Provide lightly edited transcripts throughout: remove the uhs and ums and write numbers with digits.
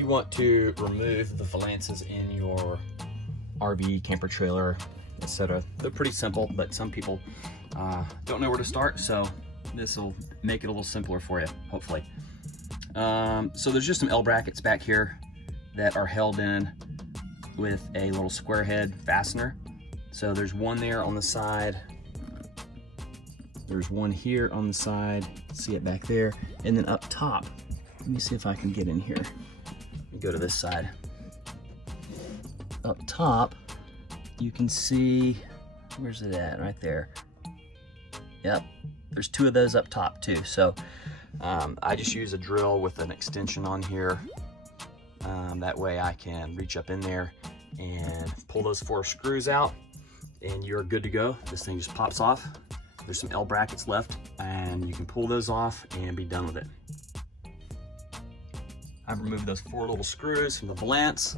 you want to remove the valances in your RV, camper trailer, etc., they're pretty simple, but some people don't know where to start, so this will make it a little simpler for you, hopefully. So there's just some L brackets back here that are held in with a little square head fastener. So there's one there on the side, there's one here on the side, see it back there, and then up top, let me see if I can get in here. Let me go to this side. Up top, you can see, where's it at? Right there. Yep, there's two of those up top too. So I just use a drill with an extension on here. That way I can reach up in there and pull those 4 screws out and you're good to go. This thing just pops off. There's some L brackets left and you can pull those off and be done with it. I've removed those 4 little screws from the valance.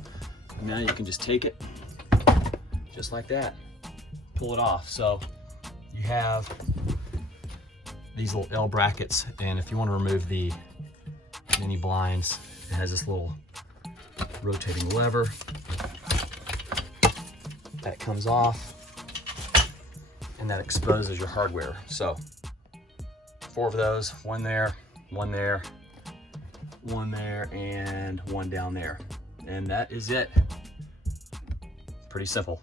And now you can just take it just like that, pull it off. So you have these little L brackets, and if you want to remove the mini blinds, it has this little rotating lever that comes off and that exposes your hardware. So 4 of those, one there, one there, one there, and one down there. And that is it. Pretty simple.